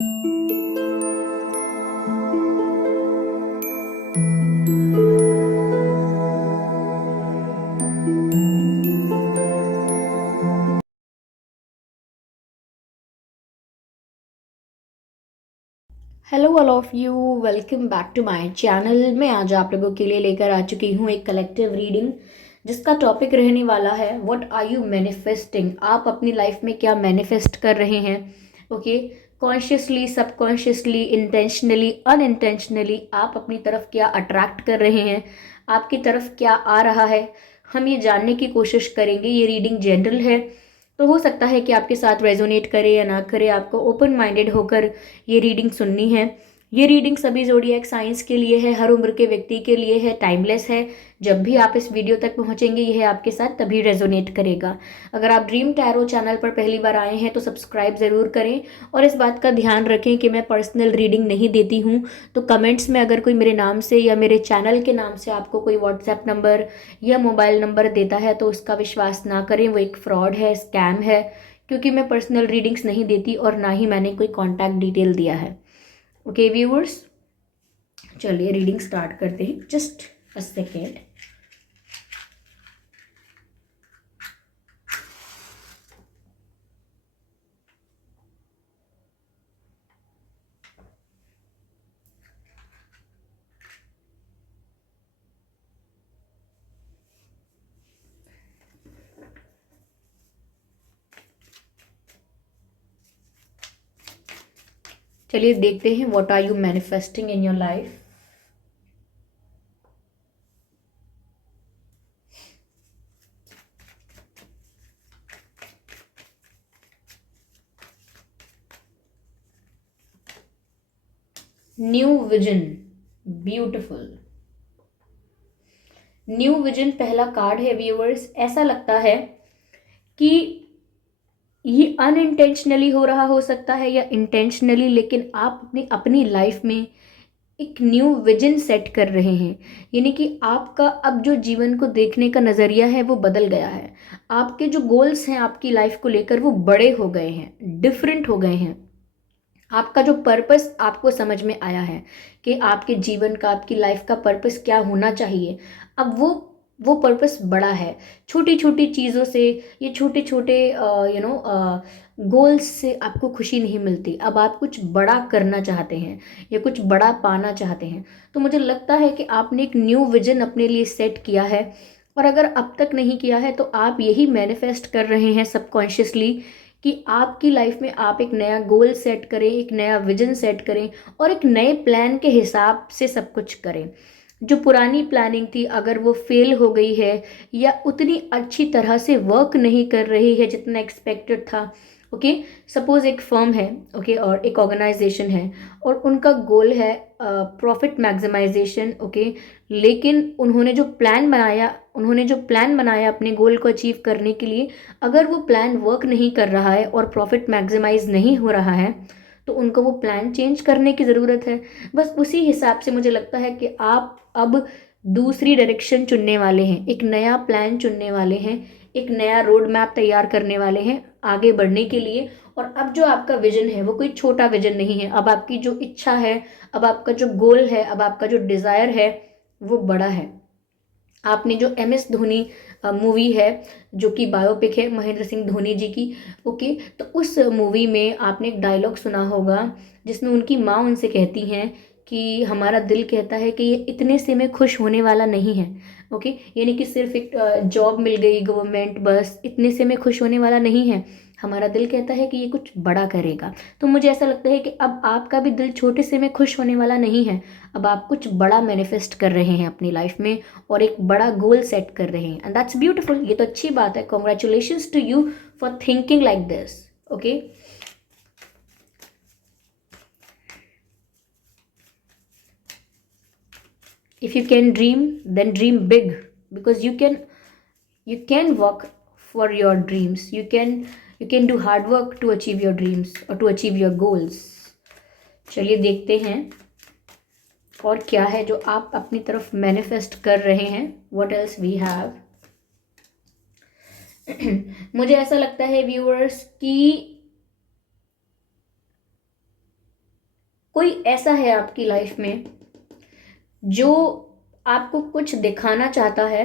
Hello all of you, welcome back to my channel. मैं आज आप लोगों के लिए लेकर आ चुकी हूँ एक कलेक्टिव रीडिंग जिसका टॉपिक रहने वाला है व्हाट आर यू मैनिफेस्टिंग। आप अपनी लाइफ में क्या मैनिफेस्ट कर रहे हैं? Okay, consciously, subconsciously, intentionally, unintentionally आप अपनी तरफ क्या अट्रैक्ट कर रहे हैं, आपकी तरफ क्या आ रहा है, हम ये जानने की कोशिश करेंगे। ये रीडिंग जनरल है, तो हो सकता है कि आपके साथ रेजोनेट करे या ना करे। आपको ओपन माइंडेड होकर ये रीडिंग सुननी है। ये रीडिंग सभी ज़ोडिएक साइंस के लिए है, हर उम्र के व्यक्ति के लिए है, टाइमलेस है। जब भी आप इस वीडियो तक पहुंचेंगे यह आपके साथ तभी रेजोनेट करेगा। अगर आप ड्रीम टैरो चैनल पर पहली बार आए हैं तो सब्सक्राइब ज़रूर करें और इस बात का ध्यान रखें कि मैं पर्सनल रीडिंग नहीं देती हूँ। तो कमेंट्स में अगर कोई मेरे नाम से या मेरे चैनल के नाम से आपको कोई व्हाट्सएप नंबर या मोबाइल नंबर देता है तो उसका विश्वास ना करें, वो एक फ्रॉड है, स्कैम है। क्योंकि मैं पर्सनल रीडिंग्स नहीं देती और ना ही मैंने कोई कॉन्टैक्ट डिटेल दिया है। ओके व्यूअर्स, चलिए रीडिंग स्टार्ट करते हैं। Just a second. चलिए देखते हैं what are you manifesting in your life. New vision, beautiful. New vision पहला कार्ड है व्यूअर्स। ऐसा लगता है कि ये अनइंटेंशनली हो रहा हो सकता है या इंटेंशनली, लेकिन आप अपनी अपनी लाइफ में एक न्यू विजन सेट कर रहे हैं। यानी कि आपका अब जो जीवन को देखने का नज़रिया है वो बदल गया है। आपके जो गोल्स हैं आपकी लाइफ को लेकर वो बड़े हो गए हैं, डिफरेंट हो गए हैं। आपका जो पर्पस आपको समझ में आया है कि आपके जीवन का, आपकी लाइफ का पर्पस क्या होना चाहिए। अब वो पर्पस बड़ा है। छोटी छोटी चीज़ों से, ये छोटे छोटे गोल्स से आपको खुशी नहीं मिलती। अब आप कुछ बड़ा करना चाहते हैं या कुछ बड़ा पाना चाहते हैं। तो मुझे लगता है कि आपने एक न्यू विजन अपने लिए सेट किया है। और अगर अब तक नहीं किया है तो आप यही मैनिफेस्ट कर रहे हैं सबकॉन्शियसली कि आपकी लाइफ में आप एक नया गोल सेट करें, एक नया विजन सेट करें और एक नए प्लान के हिसाब से सब कुछ करें। जो पुरानी प्लानिंग थी अगर वो फेल हो गई है या उतनी अच्छी तरह से वर्क नहीं कर रही है जितना एक्सपेक्टेड था। ओके, सपोज एक फर्म है, ओके, और एक ऑर्गेनाइजेशन है और उनका गोल है प्रॉफिट मैक्सिमाइजेशन। ओके, लेकिन उन्होंने जो प्लान बनाया अपने गोल को अचीव करने के लिए, अगर वो प्लान वर्क नहीं कर रहा है और प्रॉफिट मैक्सिमाइज नहीं हो रहा है तो उनको वो प्लान चेंज करने की ज़रूरत है। बस उसी हिसाब से मुझे लगता है कि आप अब दूसरी डायरेक्शन चुनने वाले हैं, एक नया प्लान चुनने वाले हैं, एक नया रोड मैप तैयार करने वाले हैं आगे बढ़ने के लिए। और अब जो आपका विजन है वो कोई छोटा विजन नहीं है। अब आपकी जो इच्छा है, अब आपका जो गोल है, अब आपका जो डिज़ायर है वो बड़ा है। आपने जो एम एस धोनी मूवी है, जो कि बायोपिक है महेंद्र सिंह धोनी जी की, ओके, तो उस मूवी में आपने एक डायलॉग सुना होगा जिसमें उनकी माँ उनसे कहती हैं कि हमारा दिल कहता है कि ये इतने से में खुश होने वाला नहीं है। ओके, यानी कि सिर्फ एक जॉब मिल गई गवर्नमेंट, बस इतने से में खुश होने वाला नहीं है। हमारा दिल कहता है कि ये कुछ बड़ा करेगा। तो मुझे ऐसा लगता है कि अब आपका भी दिल छोटे से में खुश होने वाला नहीं है। अब आप कुछ बड़ा मैनिफेस्ट कर रहे हैं अपनी लाइफ में और एक बड़ा गोल सेट कर रहे हैं, एंड दैट्स ब्यूटीफुल। ये तो अच्छी बात है। Congratulations to you for thinking like this. Okay, if you can dream, then dream big, because you can work for your dreams. You can do hard work to achieve your dreams or to achieve your goals. चलिए देखते हैं और क्या है जो आप अपनी तरफ मैनिफेस्ट कर रहे हैं। What else we have. मुझे ऐसा लगता है व्यूअर्स कि कोई ऐसा है आपकी लाइफ में जो आपको कुछ दिखाना चाहता है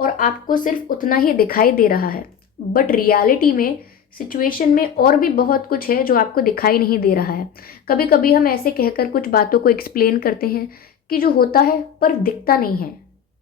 और आपको सिर्फ उतना ही दिखाई दे रहा है, बट रियलिटी में सिचुएशन में और भी बहुत कुछ है जो आपको दिखाई नहीं दे रहा है। कभी कभी हम ऐसे कहकर कुछ बातों को एक्सप्लेन करते हैं कि जो होता है पर दिखता नहीं है,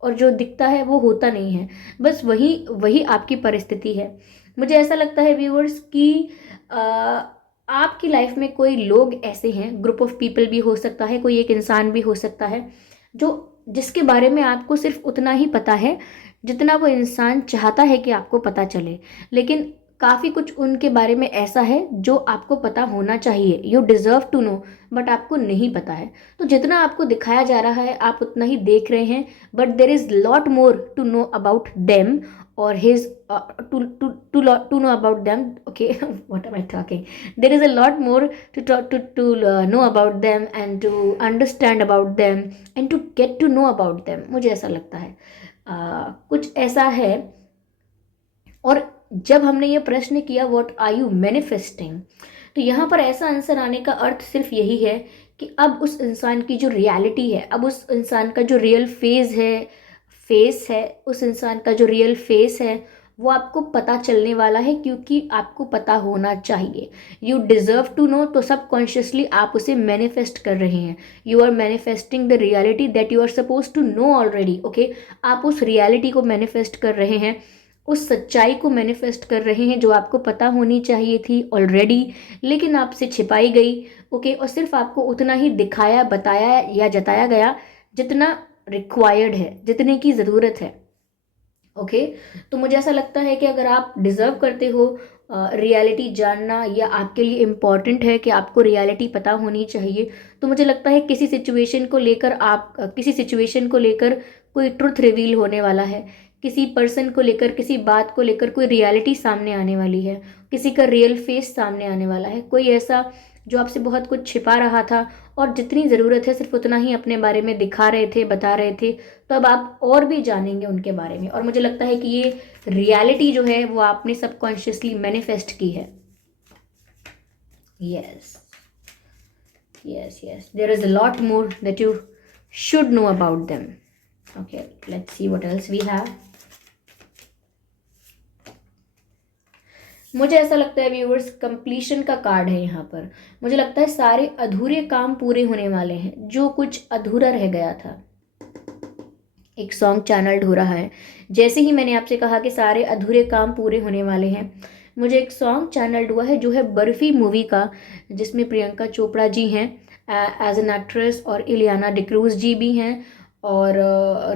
और जो दिखता है वो होता नहीं है। बस वही वही आपकी परिस्थिति है। मुझे ऐसा लगता है व्यूअर्स कि आ, आपकी लाइफ में कोई लोग ऐसे हैं, ग्रुप ऑफ पीपल भी हो सकता है, कोई एक इंसान भी हो सकता है, जो जिसके बारे में आपको सिर्फ उतना ही पता है जितना वो इंसान चाहता है कि आपको पता चले। लेकिन काफ़ी कुछ उनके बारे में ऐसा है जो आपको पता होना चाहिए, you deserve to know, but आपको नहीं पता है। तो जितना आपको दिखाया जा रहा है आप उतना ही देख रहे हैं, but there is lot more to know about them or his to know about them. Okay, what am I talking? There is a lot more to know about them and to understand about them and to get to know about them. मुझे ऐसा लगता है कुछ ऐसा है। और जब हमने ये प्रश्न किया व्हाट आर यू मैनिफेस्टिंग, तो यहाँ पर ऐसा आंसर आने का अर्थ सिर्फ यही है कि अब उस इंसान की जो रियलिटी है, अब उस इंसान का जो रियल फेस है, उस इंसान का जो रियल फेस है वो आपको पता चलने वाला है, क्योंकि आपको पता होना चाहिए। यू डिज़र्व टू नो, तो सब कॉन्शियसली आप उसे मैनिफेस्ट कर रहे हैं। You are manifesting the reality that you are suppose to know already. Okay, आप उस रियलिटी को मैनिफेस्ट कर रहे हैं, उस सच्चाई को मैनिफेस्ट कर रहे हैं जो आपको पता होनी चाहिए थी ऑलरेडी, लेकिन आपसे छिपाई गई। ओके, और सिर्फ आपको उतना ही दिखाया, बताया या जताया गया जितना रिक्वायर्ड है, जितने की ज़रूरत है। ओके, तो मुझे ऐसा लगता है कि अगर आप डिज़र्व करते हो रियलिटी जानना, या आपके लिए इम्पॉर्टेंट है कि आपको रियलिटी पता होनी चाहिए, तो मुझे लगता है किसी सिचुएशन को लेकर किसी सिचुएशन को लेकर कोई ट्रुथ रिवील होने वाला है, किसी पर्सन को लेकर, किसी बात को लेकर कोई रियलिटी सामने आने वाली है, किसी का रियल फेस सामने आने वाला है, कोई ऐसा जो आपसे बहुत कुछ छिपा रहा था और जितनी ज़रूरत है सिर्फ उतना ही अपने बारे में दिखा रहे थे, बता रहे थे, तो अब आप और भी जानेंगे उनके बारे में। और मुझे लगता है कि ये रियलिटी जो है वो आपने सबकॉन्शियसली मैनिफेस्ट की है। Yes yes yes, there is a lot more that you should know about them. Okay, let's see what else we have. मुझे ऐसा लगता है व्यूअर्स, कंप्लीशन का कार्ड है यहाँ पर। मुझे लगता है सारे अधूरे काम पूरे होने वाले हैं, जो कुछ अधूरा रह गया था। एक सॉन्ग चैनल्ड हो रहा है, जैसे ही मैंने आपसे कहा कि सारे अधूरे काम पूरे होने वाले हैं, मुझे एक सॉन्ग चैनल्ड हुआ है जो है बर्फी मूवी का, जिसमें प्रियंका चोपड़ा जी हैं एज एन एक्ट्रेस, और इलियाना डिक्रूज जी भी हैं, और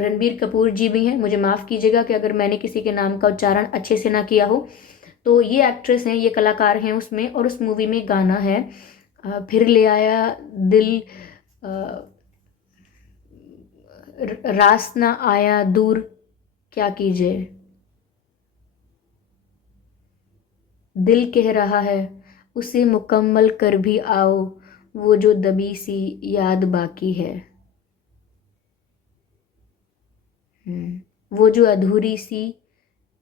रणबीर कपूर जी भी हैं। मुझे माफ़ कीजिएगा कि अगर मैंने किसी के नाम का उच्चारण अच्छे से ना किया हो। तो ये एक्ट्रेस हैं, ये कलाकार हैं उसमें, और उस मूवी में गाना है फिर ले आया दिल, रास ना आया दूर क्या कीजिए, दिल कह रहा है उसे मुकम्मल कर भी आओ, वो जो दबी सी याद बाकी है। वो जो अधूरी सी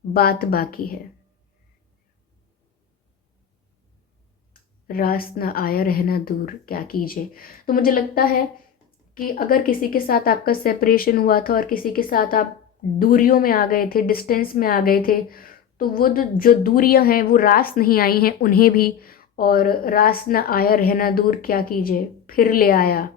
बात बाकी है, रास ना आया रहना दूर क्या कीजिए। तो मुझे लगता है कि अगर किसी के साथ आपका सेपरेशन हुआ था और किसी के साथ आप दूरियों में आ गए थे, डिस्टेंस में आ गए थे, तो वो जो दूरियां हैं वो रास नहीं आई हैं उन्हें भी, और रास ना आया रहना दूर क्या कीजिए फिर ले आया।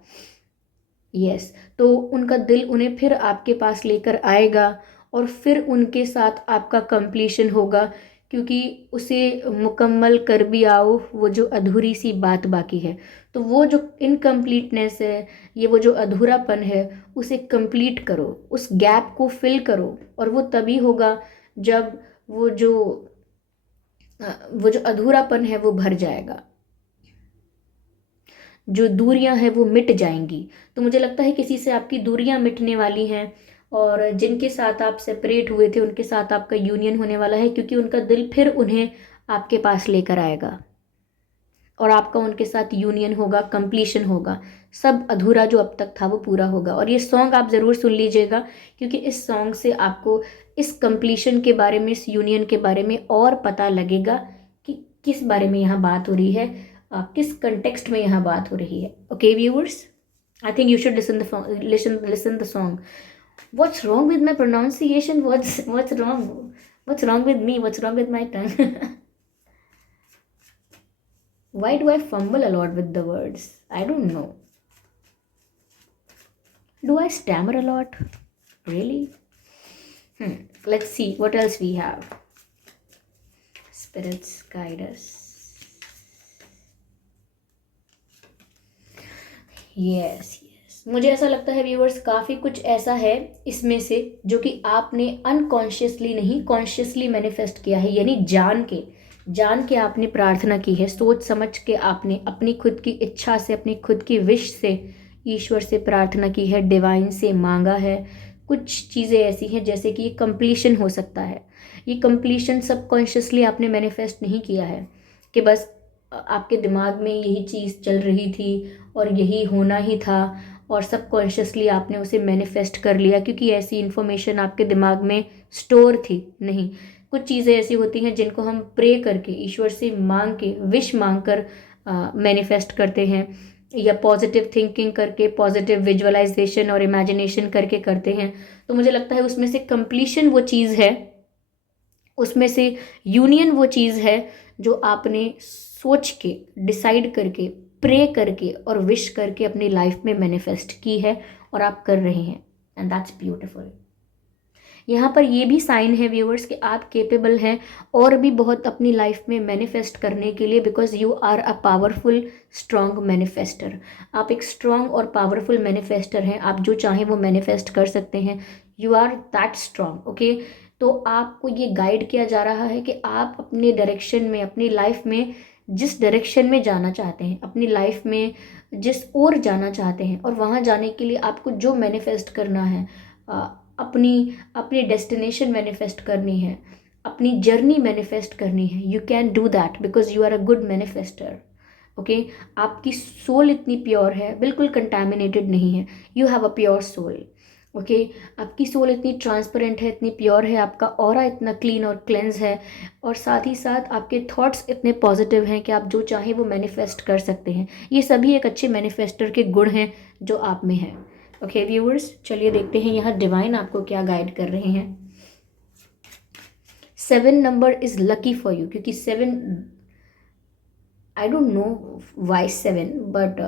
यस, तो उनका दिल उन्हें फिर आपके पास लेकर आएगा, और फिर उनके साथ आपका कंप्लीशन होगा, क्योंकि उसे मुकम्मल कर भी आओ, वो जो अधूरी सी बात बाकी है। तो वो जो इनकम्प्लीटनेस है, ये वो जो अधूरापन है, उसे कंप्लीट करो, उस गैप को फिल करो, और वो तभी होगा जब वो जो अधूरापन है वो भर जाएगा, जो दूरियां हैं वो मिट जाएंगी। तो मुझे लगता है किसी से आपकी दूरियां मिटने वाली हैं, और जिनके साथ आप सेपरेट हुए थे उनके साथ आपका यूनियन होने वाला है, क्योंकि उनका दिल फिर उन्हें आपके पास लेकर आएगा, और आपका उनके साथ यूनियन होगा, कंप्लीशन होगा, सब अधूरा जो अब तक था वो पूरा होगा। और ये सॉन्ग आप ज़रूर सुन लीजिएगा, क्योंकि इस सॉन्ग से आपको इस कंप्लीशन के बारे में, इस यूनियन के बारे में और पता लगेगा कि किस बारे में यहाँ बात हो रही है, किस कंटेक्स्ट में यहाँ बात हो रही है। Okay. Okay, viewers, I think you should listen the song. What's wrong with my pronunciation? What's wrong? What's wrong with me? What's wrong with my tongue? Why do I fumble a lot with the words? I don't know. Do I stammer a lot? Really? Let's see what else we have. Spirits guide us. Yes, yes, मुझे ऐसा लगता है viewers, काफ़ी कुछ ऐसा है इसमें से जो कि आपने अनकॉन्शियसली नहीं कॉन्शियसली मैनिफेस्ट किया है, यानी जान के आपने प्रार्थना की है, सोच समझ के आपने अपनी खुद की इच्छा से, अपनी खुद की विश से ईश्वर से प्रार्थना की है, डिवाइन से मांगा है। कुछ चीज़ें ऐसी हैं जैसे कि ये कंप्लीशन हो सकता है। ये कंप्लीशन सबकॉन्शियसली आपने मैनिफेस्ट नहीं किया है कि बस आपके दिमाग में यही चीज़ चल रही थी और यही होना ही था और सबकॉन्शियसली आपने उसे मैनिफेस्ट कर लिया क्योंकि ऐसी इन्फॉर्मेशन आपके दिमाग में स्टोर थी। नहीं, कुछ चीज़ें ऐसी होती हैं जिनको हम प्रे करके, ईश्वर से मांग के, विश मांग कर मैनिफेस्ट करते हैं, या पॉजिटिव थिंकिंग करके, पॉजिटिव विजुअलाइजेशन और इमेजिनेशन करके करते हैं। तो मुझे लगता है उसमें से कंप्लीशन वो चीज़ है, उसमें से यूनियन वो चीज़ है जो आपने सोच के, डिसाइड करके, प्रे करके और विश करके अपनी लाइफ में मैनिफेस्ट की है और आप कर रहे हैं। And that's beautiful. यहाँ पर ये भी साइन है व्यूअर्स कि आप केपेबल हैं और भी बहुत अपनी लाइफ में मैनिफेस्ट करने के लिए, because you are a powerful strong manifester. आप एक स्ट्रॉन्ग और पावरफुल मैनिफेस्टर हैं। आप जो चाहें वो मैनिफेस्ट कर सकते हैं। You are that strong. Okay, तो आपको ये गाइड किया जा रहा है कि आप अपने डायरेक्शन में, अपनी लाइफ में जिस डायरेक्शन में जाना चाहते हैं, अपनी लाइफ में जिस ओर जाना चाहते हैं, और वहाँ जाने के लिए आपको जो मैनिफेस्ट करना है, अपनी अपनी डेस्टिनेशन मैनिफेस्ट करनी है, अपनी जर्नी मैनिफेस्ट करनी है, you can do that because you are a good manifester. Okay, आपकी सोल इतनी प्योर है, बिल्कुल कंटैमिनेटेड नहीं है। You have a pure soul. Okay, आपकी सोल इतनी ट्रांसपेरेंट है, इतनी प्योर है, आपका ऑरा इतना क्लीन और क्लेंज है, और साथ ही साथ आपके थॉट्स इतने पॉजिटिव हैं कि आप जो चाहें वो मैनिफेस्ट कर सकते हैं। ये सभी एक अच्छे मैनिफेस्टर के गुण हैं जो आप में हैं। ओके व्यूअर्स, चलिए देखते हैं यहाँ डिवाइन आपको क्या गाइड कर रहे हैं। 7 number is lucky for you, क्योंकि 7, I don't know why 7, but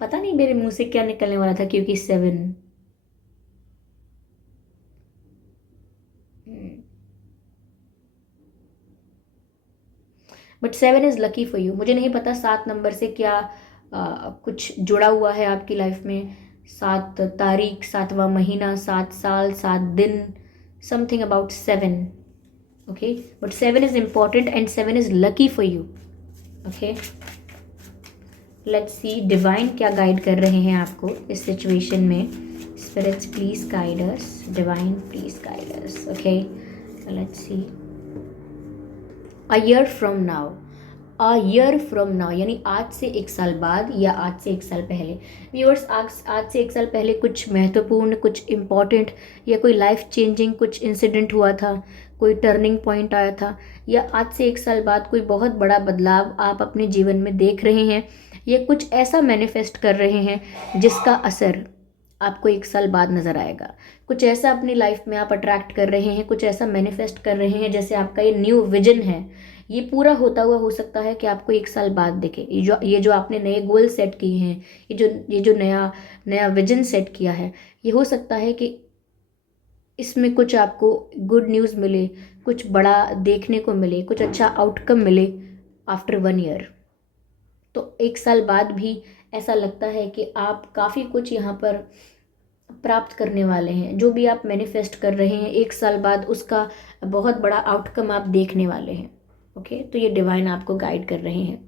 पता नहीं मेरे मुंह से क्या निकलने वाला था, क्योंकि 7 but 7 is lucky for you. मुझे नहीं पता 7 नंबर से क्या कुछ जुड़ा हुआ है आपकी लाइफ में। 7 तारीख, 7वां महीना, 7 साल, 7 दिन, something about 7। Okay, but 7 is important and 7 is lucky for you. Okay, let's see divine क्या गाइड कर रहे हैं आपको इस सिचुएशन में। Spirits please guide us, divine please guide us. Okay, let's see. A year from now, a year from now यानी आज से 1 साल बाद या आज से 1 साल पहले। व्यूअर्स, आज से 1 साल पहले कुछ महत्वपूर्ण, कुछ इम्पॉर्टेंट या कोई लाइफ चेंजिंग कुछ इंसिडेंट हुआ था, कोई टर्निंग पॉइंट आया था, या आज से 1 साल बाद कोई बहुत बड़ा बदलाव आप अपने जीवन में देख रहे हैं, या कुछ ऐसा मैनिफेस्ट कर रहे हैं जिसका असर आपको 1 साल बाद नज़र आएगा। कुछ ऐसा अपनी लाइफ में आप अट्रैक्ट कर रहे हैं, कुछ ऐसा मैनिफेस्ट कर रहे हैं, जैसे आपका ये न्यू विजन है, ये पूरा होता हुआ हो सकता है कि आपको 1 साल बाद दिखे। ये जो आपने नए गोल सेट किए हैं, ये जो नया विजन सेट किया है, ये हो सकता है कि इसमें कुछ आपको गुड न्यूज़ मिले, कुछ बड़ा देखने को मिले, कुछ अच्छा आउटकम मिले आफ्टर 1 ईयर। तो 1 साल बाद भी ऐसा लगता है कि आप काफ़ी कुछ यहाँ पर प्राप्त करने वाले हैं। जो भी आप मैनिफेस्ट कर रहे हैं, 1 साल बाद उसका बहुत बड़ा आउटकम आप देखने वाले हैं। ओके, तो ये डिवाइन आपको गाइड कर रहे हैं।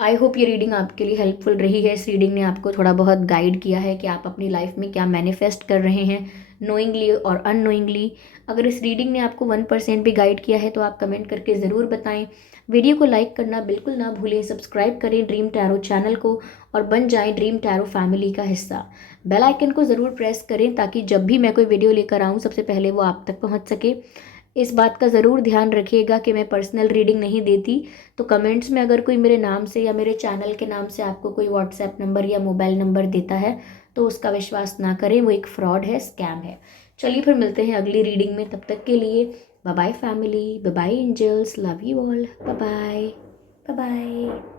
आई होप ये रीडिंग आपके लिए हेल्पफुल रही है। इस रीडिंग ने आपको थोड़ा बहुत गाइड किया है कि आप अपनी लाइफ में क्या मैनिफेस्ट कर रहे हैं, नोइंगली और अननोइंगली। अगर इस रीडिंग ने आपको 1% भी गाइड किया है तो आप कमेंट करके ज़रूर बताएं। वीडियो को लाइक करना बिल्कुल ना भूलें। सब्सक्राइब करें ड्रीम टैरो चैनल को और बन जाएं ड्रीम टैरो फैमिली का हिस्सा। बेल आइकन को ज़रूर प्रेस करें ताकि जब भी मैं कोई वीडियो लेकर आऊँ सबसे पहले वो आप तक पहुँच सके। इस बात का ज़रूर ध्यान रखिएगा कि मैं पर्सनल रीडिंग नहीं देती। तो कमेंट्स में अगर कोई मेरे नाम से या मेरे चैनल के नाम से आपको कोई व्हाट्सएप नंबर या मोबाइल नंबर देता है तो उसका विश्वास ना करें, वो एक फ्रॉड है, स्कैम है। चलिए फिर मिलते हैं अगली रीडिंग में, तब तक के लिए bye bye family, bye bye angels, love you all, bye bye, bye bye.